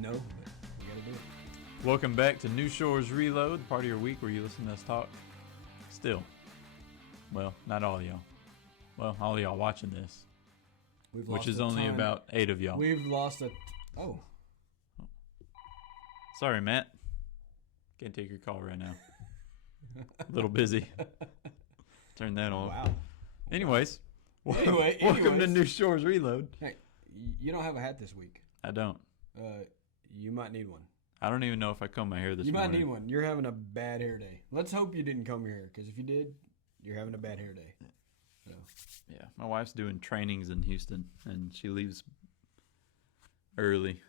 No, but we gotta do it. Welcome back to New Shores Reload, part of your week where you listen to us talk. Still. Well, not all of y'all. Well, all of y'all watching this. Which is only about 8 of y'all. We've lost a... Oh. Sorry, Matt. Can't take your call right now. A little busy. Turn that on. Wow. Anyways. Anyways. Welcome to New Shores Reload. Hey, you don't have a hat this week. I don't. You might need one. I don't even know if I comb my hair this morning. morning. You might need one. You're having a bad hair day. Let's hope you didn't comb your hair, because if you did, you're having a bad hair day. So. Yeah, my wife's doing trainings in Houston, and she leaves early,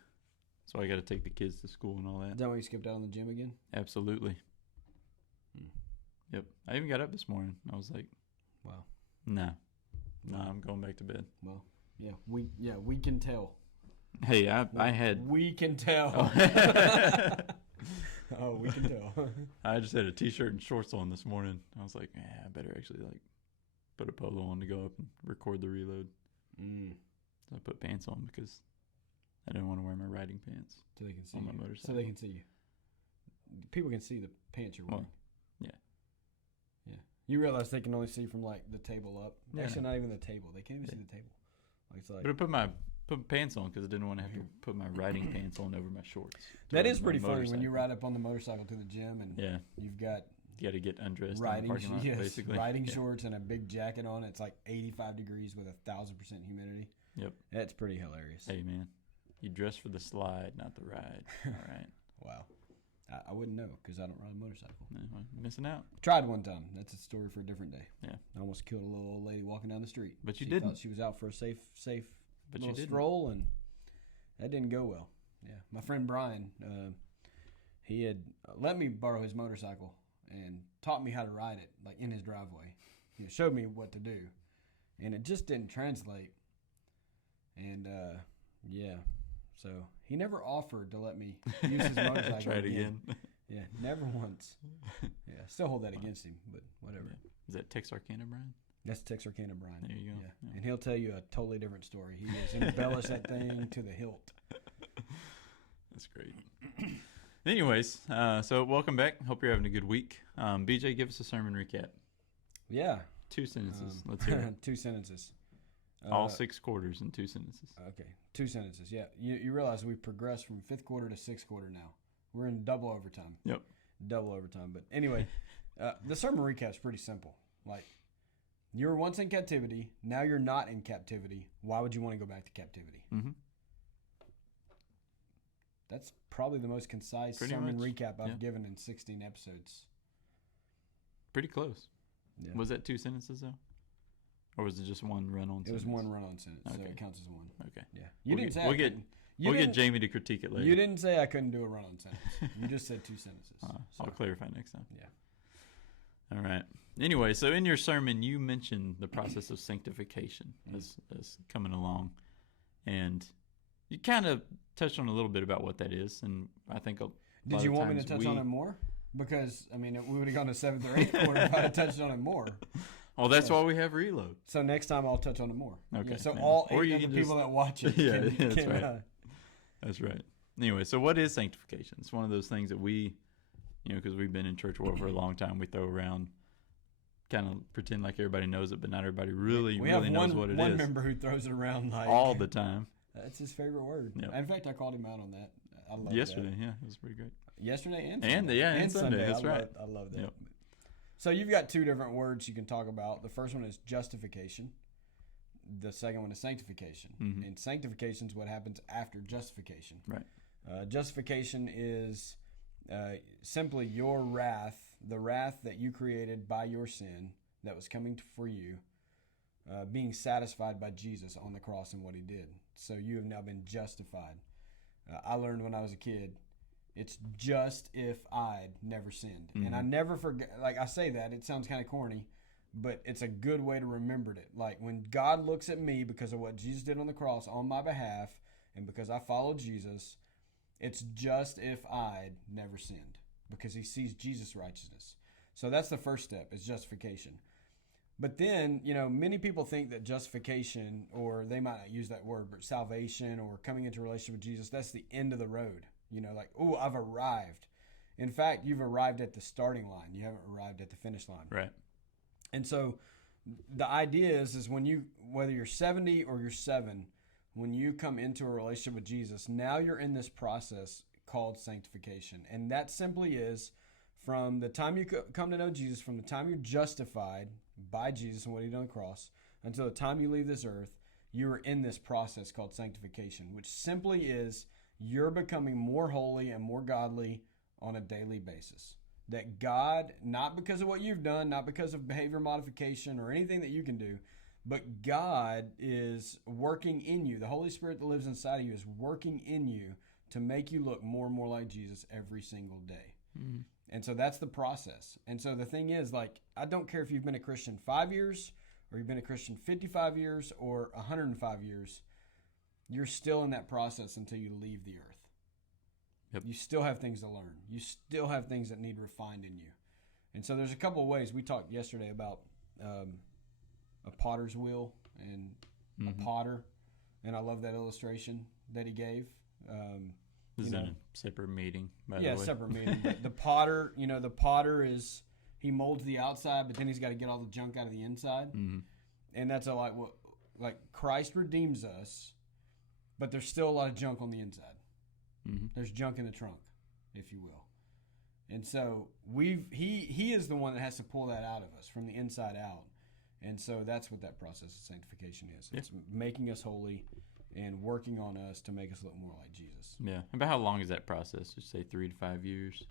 so I got to take the kids to school and all that. Is that why you skipped out on the gym again? Absolutely. Yep. I even got up this morning. I was like, wow. Nah, I'm going back to bed. Well, yeah, we can tell. Hey, I had... We can tell. Oh, we can tell. I just had a t-shirt and shorts on this morning. I was like, I better actually put a polo on to go up and record the reload. So I put pants on because I didn't want to wear my riding pants. So they can see on you. My motorcycle. So they can see you. People can see the pants you're wearing. Yeah. Yeah. You realize they can only see from the table up. Yeah. Actually, not even the table. They can't even see the table. But I put pants on because I didn't want to have to put my riding pants on over my shorts. That is pretty funny when you ride up on the motorcycle to the gym and you've got... You got to get undressed riding, in the parking lot, basically. Riding shorts and a big jacket on. It's like 85 degrees with 1,000% humidity. Yep. That's pretty hilarious. Hey, man. You dress for the slide, not the ride. All right. Wow. I wouldn't know because I don't ride a motorcycle. No, missing out. Tried one time. That's a story for a different day. Yeah. I almost killed a little old lady walking down the street. But you she didn't. Thought she was out for a safe but little you stroll, and that didn't go well. Yeah. My friend Brian, he had let me borrow his motorcycle and taught me how to ride it, in his driveway. He showed me what to do, and it just didn't translate. And so he never offered to let me use his motorcycle. Try it again. Yeah, never once. Yeah, still hold that against him, but whatever. Yeah. Is that Texarkana Brian? That's Texarkana Brian. There you go. Yeah. And he'll tell you a totally different story. He has embellished that thing to the hilt. That's great. Anyways, so welcome back. Hope you're having a good week. BJ, give us a sermon recap. Yeah. 2 sentences. Let's hear it. 2 sentences. All 6 quarters in 2 sentences. Okay. 2 sentences. Yeah. You realize we've progressed from 5th quarter to 6th quarter now. We're in double overtime. Yep. Double overtime. But anyway, the sermon recap is pretty simple. You were once in captivity. Now you're not in captivity. Why would you want to go back to captivity? Mm-hmm. That's probably the most concise sermon recap I've given in 16 episodes. Pretty close. Yeah. Was that 2 sentences, though? Or was it just one run-on sentence? It was one run-on sentence, so Okay. it counts as one. Okay. Yeah. We'll get Jamie to critique it later. You didn't say I couldn't do a run-on sentence. You just said 2 sentences. I'll clarify next time. Yeah. All right. Anyway, so in your sermon, you mentioned the process of sanctification as coming along. And you kind of touched on a little bit about what that is. And I think Did you want me to touch on it more? Because, we would have gone to 7th or 8th quarter if I had touched on it more. Well, that's why we have reload. So next time I'll touch on it more. Okay. Yeah, so all 8 of the people that watch it that's right. That's right. Anyway, so what is sanctification? It's one of those things that we, because we've been in church world for a long time, we throw around, kind of pretend like everybody knows it, but not everybody really knows what it is. We have one member who throws it around all the time. That's his favorite word. Yep. In fact, I called him out on that. I love yesterday. that. Yeah, it was pretty great. Yesterday and Sunday. And Sunday. That's right. I love that. Yep. So you've got 2 different words you can talk about. The first one is justification. The second one is sanctification. Mm-hmm. And sanctification is what happens after justification. Right. Justification is simply your wrath, the wrath that you created by your sin that was coming for you, being satisfied by Jesus on the cross and what he did. So you have now been justified. I learned when I was a kid, it's just if I'd never sinned. Mm-hmm. And I never forget, I say that, it sounds kind of corny, but it's a good way to remember it. When God looks at me because of what Jesus did on the cross on my behalf, and because I followed Jesus, it's just if I'd never sinned, because he sees Jesus' righteousness. So that's the first step, is justification. But then, many people think that justification, or they might not use that word, but salvation or coming into a relationship with Jesus, that's the end of the road. Like, oh, I've arrived. In fact, you've arrived at the starting line. You haven't arrived at the finish line. Right. And so the idea is whether you're 70 or you're 7, when you come into a relationship with Jesus, now you're in this process called sanctification. And that simply is from the time you come to know Jesus, from the time you're justified by Jesus and what he did on the cross, until the time you leave this earth, you are in this process called sanctification, which simply is you're becoming more holy and more godly on a daily basis. That God, not because of what you've done, not because of behavior modification or anything that you can do, but God is working in you. The Holy Spirit that lives inside of you is working in you to make you look more and more like Jesus every single day. Mm-hmm. And so that's the process. And so the thing is, I don't care if you've been a Christian 5 years or you've been a Christian 55 years or 105 years, you're still in that process until you leave the earth. Yep. You still have things to learn. You still have things that need refined in you. And so there's a couple of ways. We talked yesterday about a potter's wheel and a potter. And I love that illustration that he gave. This is in a separate meeting, by the way. Yeah, separate meeting. But the potter, the potter he molds the outside, but then he's got to get all the junk out of the inside. Mm-hmm. And that's like Christ redeems us, but there's still a lot of junk on the inside. Mm-hmm. There's junk in the trunk, if you will. And so he is the one that has to pull that out of us from the inside out. And so that's what that process of sanctification is. Yeah. It's making us holy and working on us to make us look more like Jesus. Yeah. About how long is that process? Just say 3 to 5 years?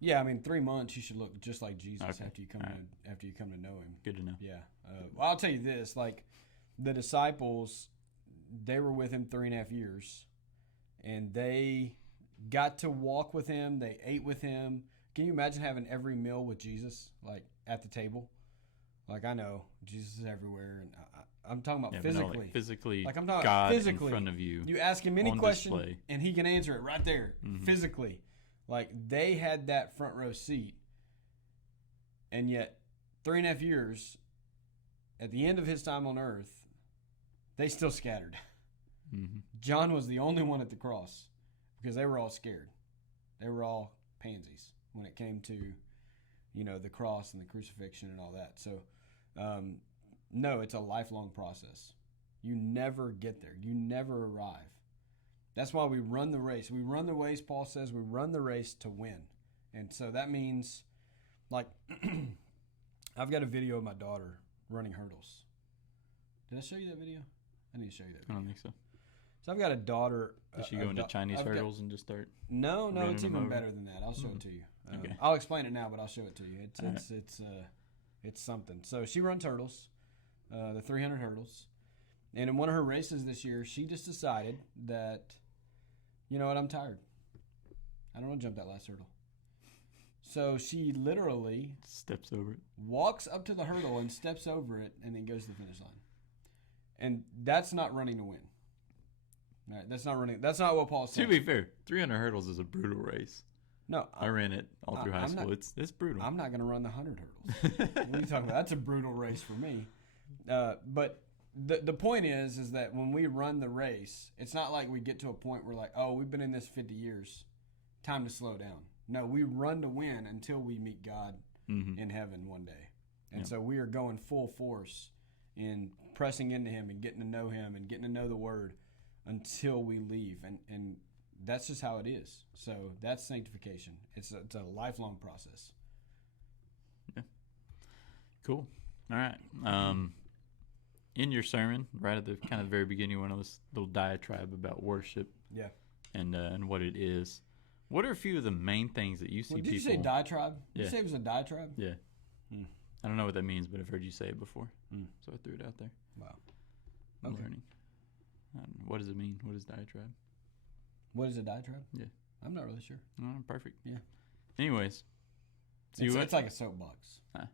Yeah, 3 months you should look just like Jesus after you come to know him. Good to know. Yeah. Well, I'll tell you this, the disciples, they were with him 3.5 years, and they got to walk with him. They ate with him. Can you imagine having every meal with Jesus, at the table? I know Jesus is everywhere, and I'm talking about physically. No, physically, I'm talking God physically in front of you. You ask him any question, display. And he can answer it right there, physically. They had that front row seat, and yet 3.5 years, at the end of his time on earth, they still scattered. Mm-hmm. John was the only one at the cross because they were all scared. They were all pansies when it came to, the cross and the crucifixion and all that. So, no, it's a lifelong process. You never get there. You never arrive. That's why we run the race. We run the race, Paul says, we run the race to win. And so that means, I've got a video of my daughter running hurdles. Did I show you that video? I need to show you that video. I don't think so. So I've got a daughter. Does she go into Chinese hurdles and just start? No, it's even better than that. I'll show it to you. Okay. I'll explain it now, but I'll show it to you. It's something. So she runs hurdles, the 300 hurdles, and in one of her races this year, she just decided that, you know what, I'm tired. I don't want to jump that last hurdle. So she literally steps over it, walks up to the hurdle and steps over it, and then goes to the finish line. And that's not running to win. All right, that's not running. That's not what Paul said. To be fair, 300 hurdles is a brutal race. No, I ran it all through high school. It's brutal. I'm not going to run the 100 hurdles. What are you talking about? That's a brutal race for me. But the point is that when we run the race, it's not like we get to a point where we've been in this 50 years, time to slow down. No, we run to win until we meet God in heaven one day. And so we are going full force in pressing into him and getting to know him and getting to know the word until we leave. And that's just how it is. So that's sanctification. It's a lifelong process. Yeah. Cool. All right. In your sermon, right at the kind of very beginning, you went on this little diatribe about worship. Yeah. And what it is. What are a few of the main things that you see people... Did you say diatribe? Did you say it was a diatribe? Yeah. I don't know what that means, but I've heard you say it before. So I threw it out there. Wow. I'm learning. What does it mean? What is diatribe? What is a diatribe? Yeah. I'm not really sure. Oh, perfect. Yeah. Anyways. So it's like a soapbox. Yeah.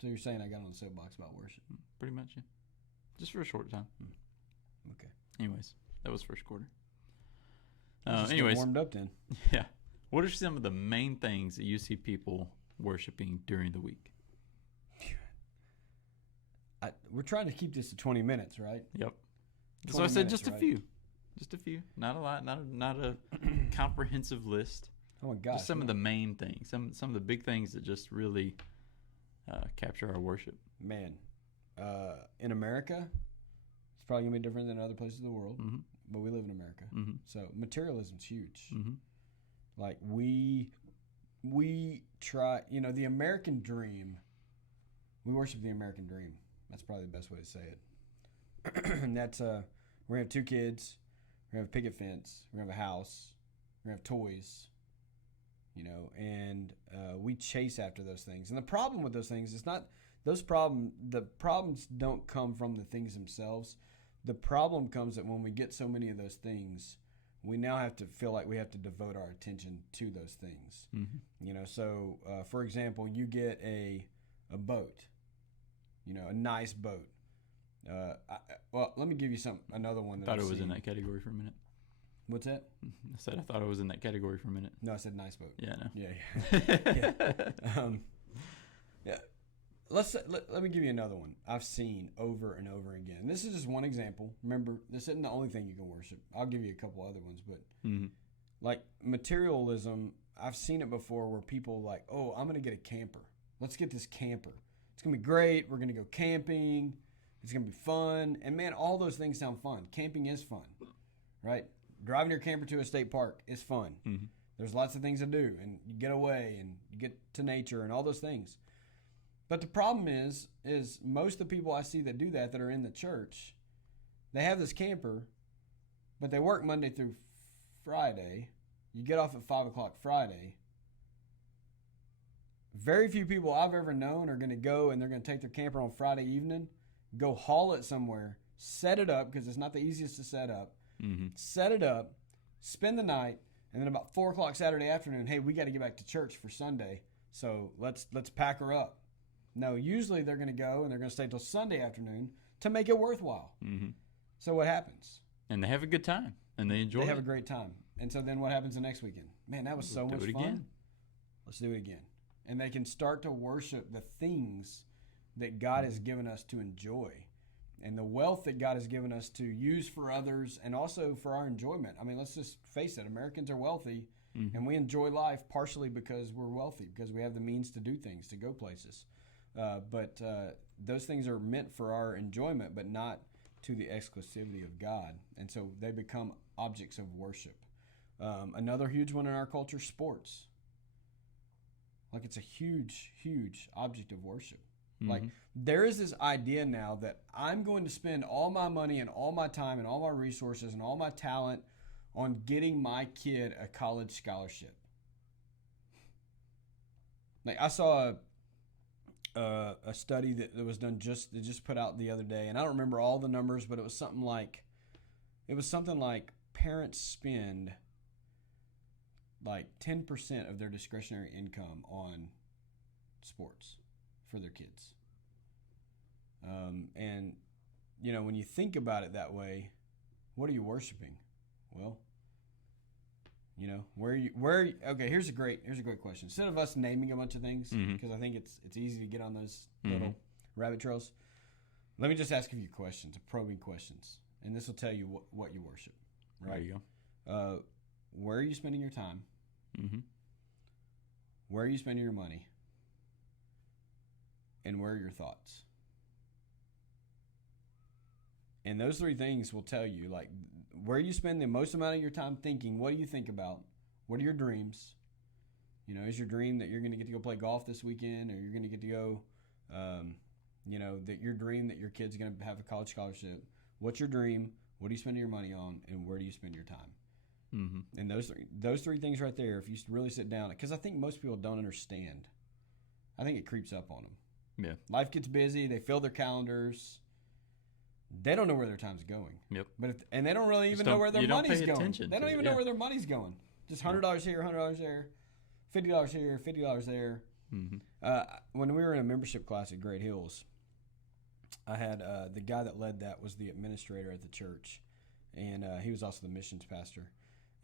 So you're saying I got on a soapbox about worship? Pretty much, yeah. Just for a short time. Okay. Anyways, that was first quarter. Anyways. Warmed up then. Yeah. What are some of the main things that you see people worshiping during the week? we're trying to keep this to 20 minutes, right? Yep. So I said minutes, just a right? few. Just a few. Not a lot. Not a comprehensive list. Oh my gosh. Just some of the main things. Some of the big things that just really capture our worship. Man, in America, it's probably gonna be different than other places of the world, Mm-hmm. but we live in America, Mm-hmm. so materialism's huge. Mm-hmm. Like we try, the American dream. We worship the American dream. That's probably the best way to say it. And that's we're gonna have 2 kids, we're gonna have a picket fence, we're gonna have a house, we're gonna have toys, and we chase after those things. And the problem with those things is not the problems don't come from the things themselves. The problem comes that when we get so many of those things, we now have to feel like we have to devote our attention to those things. Mm-hmm. So for example, you get a boat, a nice boat. Let me give you another one. I thought it was in that category for a minute. What's that? I said I thought it was in that category for a minute. No, I said nice boat. Yeah, I know. Yeah. Yeah. Let me give you another one I've seen over and over again. And this is just one example. Remember, this isn't the only thing you can worship. I'll give you a couple other ones, but Mm-hmm. like materialism, I've seen it before where people like, oh, I'm going to get a camper. Let's get this camper. It's going to be great. We're going to go camping. It's going to be fun. And man, all those things sound fun. Camping is fun, right? Driving your camper to a state park is fun. Mm-hmm. There's lots of things to do, and you get away and you get to nature and all those things. But the problem is most of the people I see that do that are in the church, they have this camper, but they work Monday through Friday. You get off at 5 o'clock Friday. Very few people I've ever known are going to go and they're going to take their camper on Friday evening, go haul it somewhere, set it up because it's not the easiest to set up. Mm-hmm. Set it up, spend the night, and then about 4 o'clock Saturday afternoon, hey, we got to get back to church for Sunday, so let's pack her up. No, usually they're going to go and they're going to stay till Sunday afternoon to make it worthwhile. Mm-hmm. So what happens? And they have a good time and they enjoy. They have it. a great time. And so then what happens the next weekend? Man, that was so much do it fun. again. Let's do it again. And they can start to worship the things that God has given us to enjoy and the wealth that God has given us to use for others and also for our enjoyment. I mean, let's just face it. Americans are wealthy, Mm-hmm. and we enjoy life partially because we're wealthy, because we have the means to do things, to go places. But those things are meant for our enjoyment, but not to the exclusivity of God. And so they become objects of worship. Another huge one in our culture, sports. Like it's a huge, huge object of worship. Mm-hmm. Like there is this idea now that I'm going to spend all my money and all my time and all my resources and all my talent on getting my kid a college scholarship. Like I saw a study that was done just put out the other day, and I don't remember all the numbers, but it was something like parents spend like 10% of their discretionary income on sports for their kids. And when you think about it that way, what are you worshiping? Well, okay, here's a great question. Instead of us naming a bunch of things, because I think it's easy to get on those little rabbit trails, let me just ask a few questions, probing questions, and this will tell you what you worship. Right? There you go. Where are you spending your time? Mm-hmm. Where are you spending your money? And where are your thoughts? And those 3 things will tell you, like, where you spend the most amount of your time thinking. What do you think about? What are your dreams? Is your dream that you're going to get to go play golf this weekend, or you're going to get to go, that your dream that your kid's going to have a college scholarship? What's your dream? What are you spending your money on? And where do you spend your time? Mm-hmm. And those three things right there, if you really sit down, because I think most people don't understand. I think it creeps up on them. Yeah. Life gets busy. They fill their calendars. They don't know where their time's going. Yep. And they don't really even know where their money's going. They don't even know where their money's going. Just $100 here, $100 there, $50 here, $50 there. Mm-hmm. When we were in a membership class at Great Hills, I had the guy that led that was the administrator at the church, and he was also the missions pastor.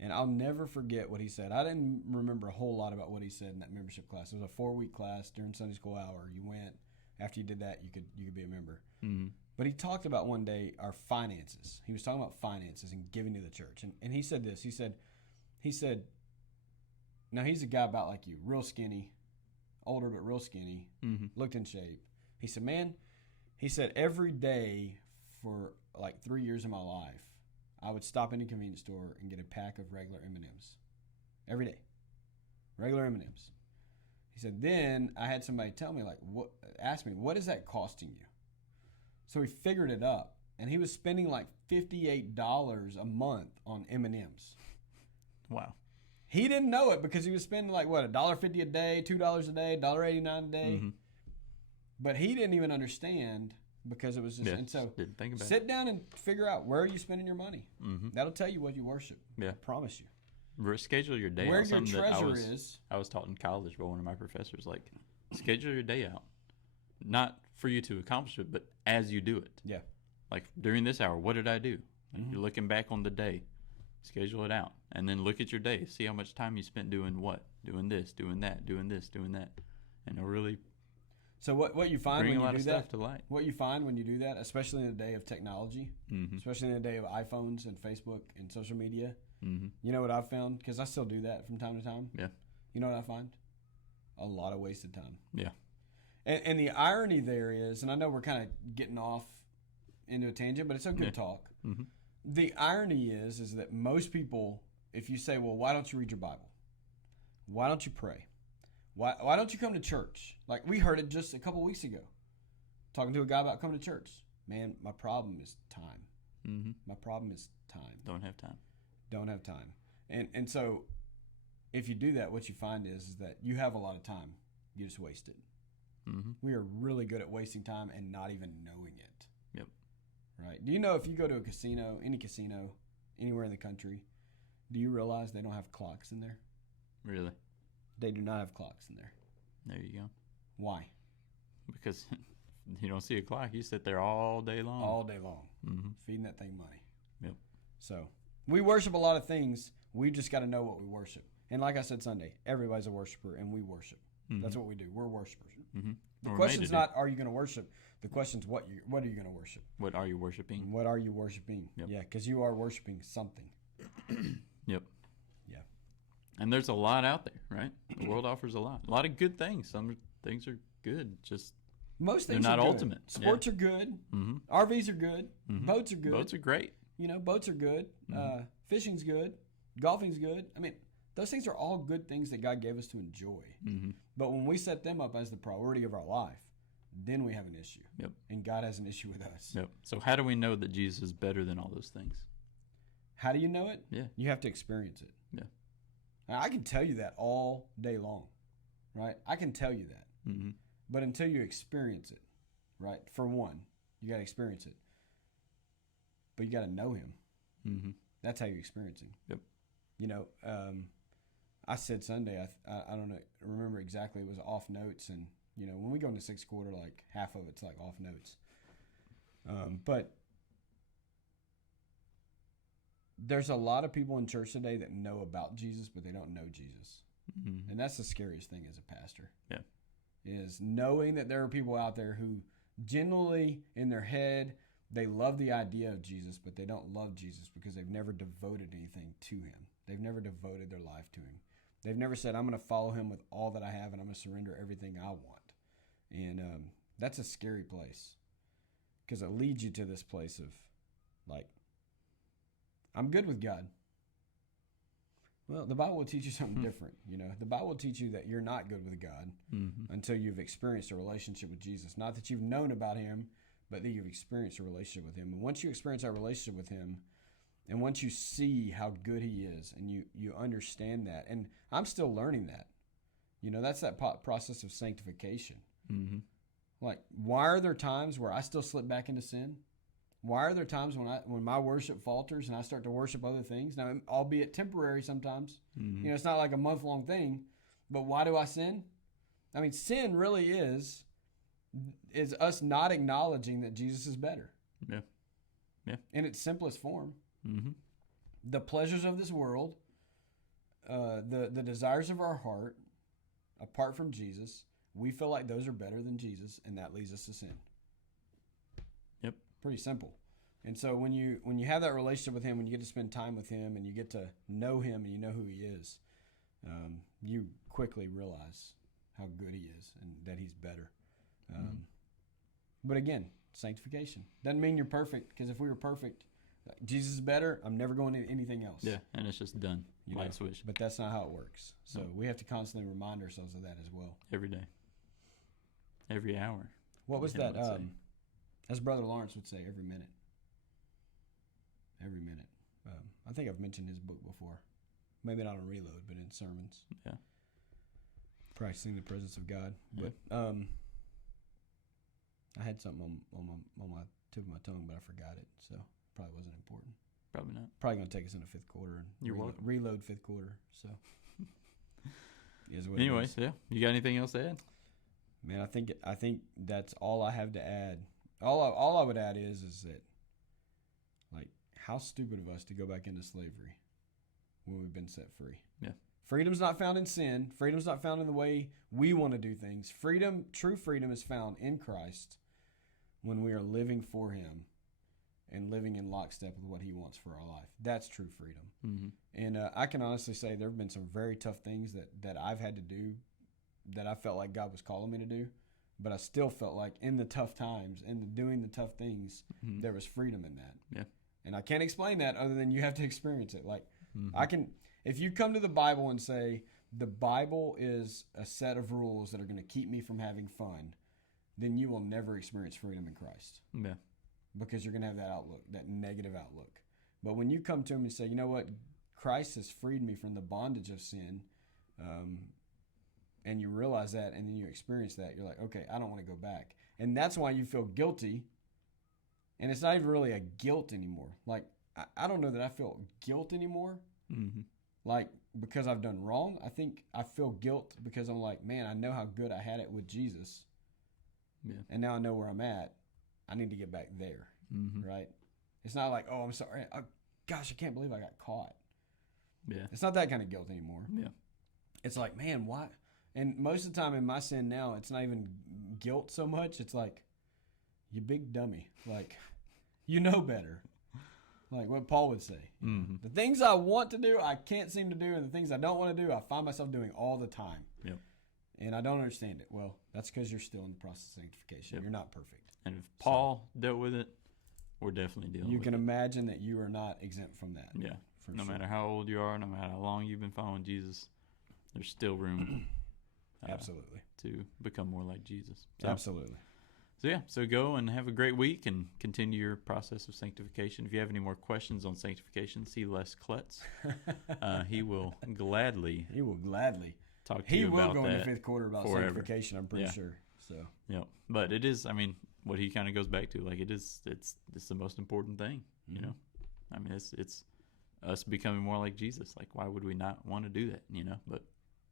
And I'll never forget what he said. I didn't remember a whole lot about what he said in that membership class. It was a 4-week class during Sunday school hour. You went, After you did that, you could be a member. Mm-hmm. But he talked about one day our finances. He was talking about finances and giving to the church. And he said this. He said, now he's a guy about like you, real skinny, older but real skinny, looked in shape. He said, man, he said, every day for like 3 years of my life, I would stop in a convenience store and get a pack of regular M&Ms. Every day. Regular M&Ms. He said, then I had somebody tell me, ask me, what is that costing you? So he figured it up, and he was spending like $58 a month on M&Ms. Wow. He didn't know it because he was spending like, what, $1.50 a day, $2 a day, $1.89 a day. Mm-hmm. But he didn't even understand because it was just, and so didn't think about sit down and figure out where are you spending your money. Mm-hmm. That'll tell you what you worship. Yeah. I promise you. Schedule your day Where out. your treasure is. I was taught in college by one of my professors, like, schedule your day out. Not for you to accomplish it, but as you do it. Yeah. Like, during this hour, what did I do? Mm-hmm. You're looking back on the day. Schedule it out. And then look at your day. See how much time you spent doing what? Doing this, doing that, doing this, doing that. And it'll really So what you find bring when a lot you of do stuff that, to light. what you find when you do that, especially in the day of technology, especially in the day of iPhones and Facebook and social media, you know what I've found? Because I still do that from time to time. Yeah. You know what I find? A lot of wasted time. Yeah. And the irony there is, and I know we're kind of getting off into a tangent, but it's a good talk. Mm-hmm. The irony is that most people, if you say, well, why don't you read your Bible? Why don't you pray? Why don't you come to church? Like we heard it just a couple weeks ago, talking to a guy about coming to church. Man, my problem is time. Mm-hmm. My problem is time. Don't have time. Don't have time. And so if you do that, what you find is that you have a lot of time. You just waste it. Mm-hmm. We are really good at wasting time and not even knowing it. Yep. Right? Do you know if you go to a casino, any casino, anywhere in the country, do you realize they don't have clocks in there? Really? They do not have clocks in there. There you go. Why? Because you don't see a clock. You sit there all day long. All day long. Mm-hmm. Feeding that thing money. Yep. So we worship a lot of things. We just got to know what we worship. And like I said Sunday, everybody's a worshiper and we worship. Mm-hmm. That's what we do. We're worshipers. Mm-hmm. The question's not, are you going to worship? The question's, what are you going to worship? What are you worshiping? What are you worshiping? Yep. Yeah, because you are worshiping something. Yep. Yeah. And there's a lot out there, right? The world offers a lot of good things. Some things are good, just most things they're not are good. ultimate. Sports are good. Mm-hmm. RVs are good. Mm-hmm. Boats are good. Boats are great. You know, boats are good. Mm-hmm. Fishing's good. Golfing's good. I mean, those things are all good things that God gave us to enjoy. Mm-hmm. But when we set them up as the priority of our life, then we have an issue. Yep. And God has an issue with us. Yep. So how do we know that Jesus is better than all those things? How do you know it? Yeah. You have to experience it. Yeah. Now, I can tell you that all day long, right? I can tell you that. Mm-hmm. But until you experience it, right? For one, you got to experience it. But you got to know him. Mm-hmm. That's how you experience him. Yep. You know, I said Sunday, I don't know, remember exactly, it was off notes. And, you know, when we go into sixth quarter, like half of it's like off notes. But there's a lot of people in church today that know about Jesus, but they don't know Jesus. Mm-hmm. And that's the scariest thing as a pastor. Yeah. Is knowing that there are people out there who generally in their head, they love the idea of Jesus, but they don't love Jesus because they've never devoted anything to him. They've never devoted their life to him. They've never said, I'm going to follow him with all that I have and I'm going to surrender everything I want. And that's a scary place because it leads you to this place of like, I'm good with God. Well, the Bible will teach you something different. You know, the Bible will teach you that you're not good with God until you've experienced a relationship with Jesus. Not that you've known about him, but that you've experienced a relationship with him. And once you experience that relationship with him, and once you see how good he is, and you understand that, and I'm still learning that. You know, that's that process of sanctification. Mm-hmm. Like, why are there times where I still slip back into sin? Why are there times when my worship falters and I start to worship other things? Now, albeit temporary sometimes. Mm-hmm. You know, it's not like a month-long thing. But why do I sin? I mean, sin really is us not acknowledging that Jesus is better. Yeah. Yeah. In its simplest form. Mm-hmm. The pleasures of this world, the desires of our heart, apart from Jesus, we feel like those are better than Jesus, and that leads us to sin. Yep. Pretty simple. And so when you have that relationship with him, when you get to spend time with him and you get to know him and you know who he is, you quickly realize how good he is and that he's better. But again, sanctification doesn't mean you're perfect, because if we were perfect, Jesus is better, I'm never going to anything else. Yeah, and it's just done. Light switch. But that's not how it works. So we have to constantly remind ourselves of that as well. Every day. Every hour. What was that? As Brother Lawrence would say, every minute. Every minute. I think I've mentioned his book before. Maybe not on Reload, but in sermons. Yeah. Practicing the presence of God. Yeah. But I had something on my tip of my tongue, but I forgot it. So probably wasn't important. Probably not. Probably going to take us into fifth quarter. And You're welcome. Reload fifth quarter. So. Anyways, yeah. You got anything else to add? Man, I think that's all I have to add. All I would add is that, like, how stupid of us to go back into slavery when we've been set free. Yeah. Freedom's not found in sin. Freedom's not found in the way we want to do things. True freedom is found in Christ when we are living for him and living in lockstep with what he wants for our life. That's true freedom. Mm-hmm. And I can honestly say there have been some very tough things that I've had to do that I felt like God was calling me to do, but I still felt like in the tough times and doing the tough things, there was freedom in that. Yeah. And I can't explain that other than you have to experience it. Like, if you come to the Bible and say the Bible is a set of rules that are going to keep me from having fun, then you will never experience freedom in Christ. Yeah. Because you're going to have that outlook, that negative outlook. But when you come to him and say, you know what, Christ has freed me from the bondage of sin, and you realize that, and then you experience that, you're like, okay, I don't want to go back. And that's why you feel guilty. And it's not even really a guilt anymore. Like, I don't know that I feel guilt anymore. Mm-hmm. Like, because I've done wrong. I think I feel guilt because I'm like, man, I know how good I had it with Jesus. Yeah. And now I know where I'm at. I need to get back there. Mm-hmm. Right? It's not like, oh, I'm sorry. Gosh, I can't believe I got caught. Yeah. It's not that kind of guilt anymore. Yeah. It's like, man, why? And most of the time in my sin now, it's not even guilt so much. It's like, you big dummy. Like, you know better. Like what Paul would say. Mm-hmm. The things I want to do, I can't seem to do. And the things I don't want to do, I find myself doing all the time. Yep. And I don't understand it. Well, that's because you're still in the process of sanctification. Yep. You're not perfect. And if Paul dealt with it, we're definitely dealing with it. You can imagine that you are not exempt from that. Yeah. No matter how old you are, no matter how long you've been following Jesus, there's still room absolutely to become more like Jesus. So, absolutely. So go and have a great week and continue your process of sanctification. If you have any more questions on sanctification, see Les Klutz. He will gladly talk to you about that. He will go in the fifth quarter about sanctification, I'm pretty sure. So yeah, but it is, I mean, what he kind of goes back to, like it's the most important thing, you know. I mean, it's us becoming more like Jesus. Like, why would we not want to do that, you know? But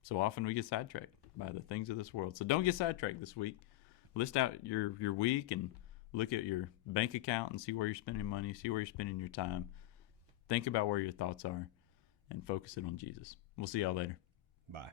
so often we get sidetracked by the things of this world. So don't get sidetracked this week. List out your week and look at your bank account and see where you're spending money, see where you're spending your time. Think about where your thoughts are and focus it on Jesus. We'll see y'all later. Bye.